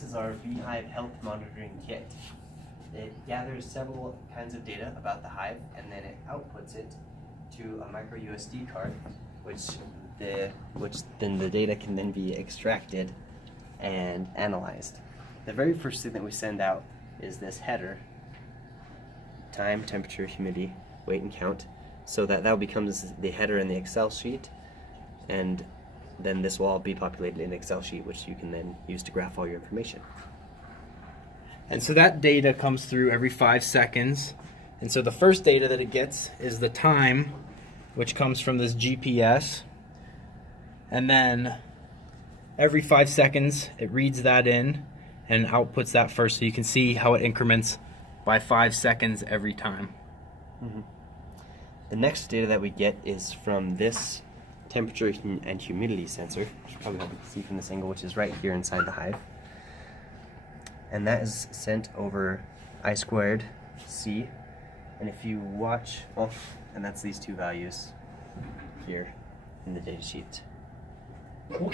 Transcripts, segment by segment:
This is our Beehive health monitoring kit. It gathers several kinds of data about the hive and then it outputs it to a micro USB card, which then the data can then be extracted and analyzed. The very first thing that we send out is this header: time, temperature, humidity, weight, and count. So that becomes the header in the Excel sheet, and then this will all be populated in an Excel sheet, which you can then use to graph all your information. And so that data comes through every 5 seconds. And so the first data that it gets is the time, which comes from this GPS. And then every 5 seconds, it reads that in and outputs that first, so you can see how it increments by 5 seconds every time. Mm-hmm. The next data that we get is from this temperature and humidity sensor, which you probably hard to see from this angle, which is right here inside the hive. And that is sent over I²C. And if you watch, and that's these two values here in the data sheet.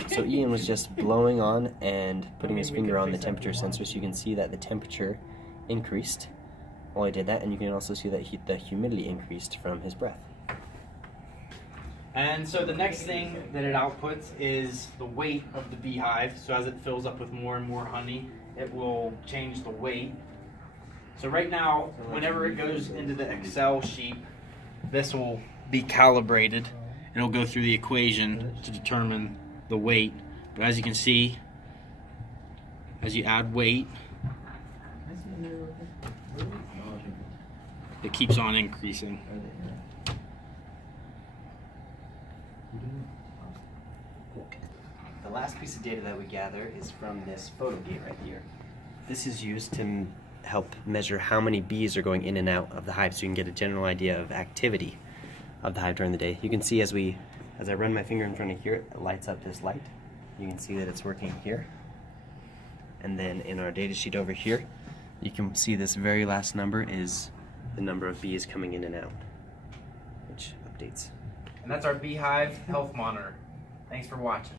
So Ian was just blowing on and putting his finger on the temperature sensor, so you can see that the temperature increased while he did that, and you can also see that the humidity increased from his breath. And so the next thing that it outputs is the weight of the beehive. So as it fills up with more and more honey, it will change the weight. So right now, whenever it goes into the Excel sheet, this will be calibrated, and it'll go through the equation to determine the weight. But as you can see, as you add weight, it keeps on increasing. The last piece of data that we gather is from this photo gate right here. This is used to help measure how many bees are going in and out of the hive, so you can get a general idea of activity of the hive during the day. You can see as I run my finger in front of here, it lights up this light. You can see that it's working here. And then in our data sheet over here, you can see this very last number is the number of bees coming in and out, which updates. And that's our Beehive Health Monitor. Thanks for watching.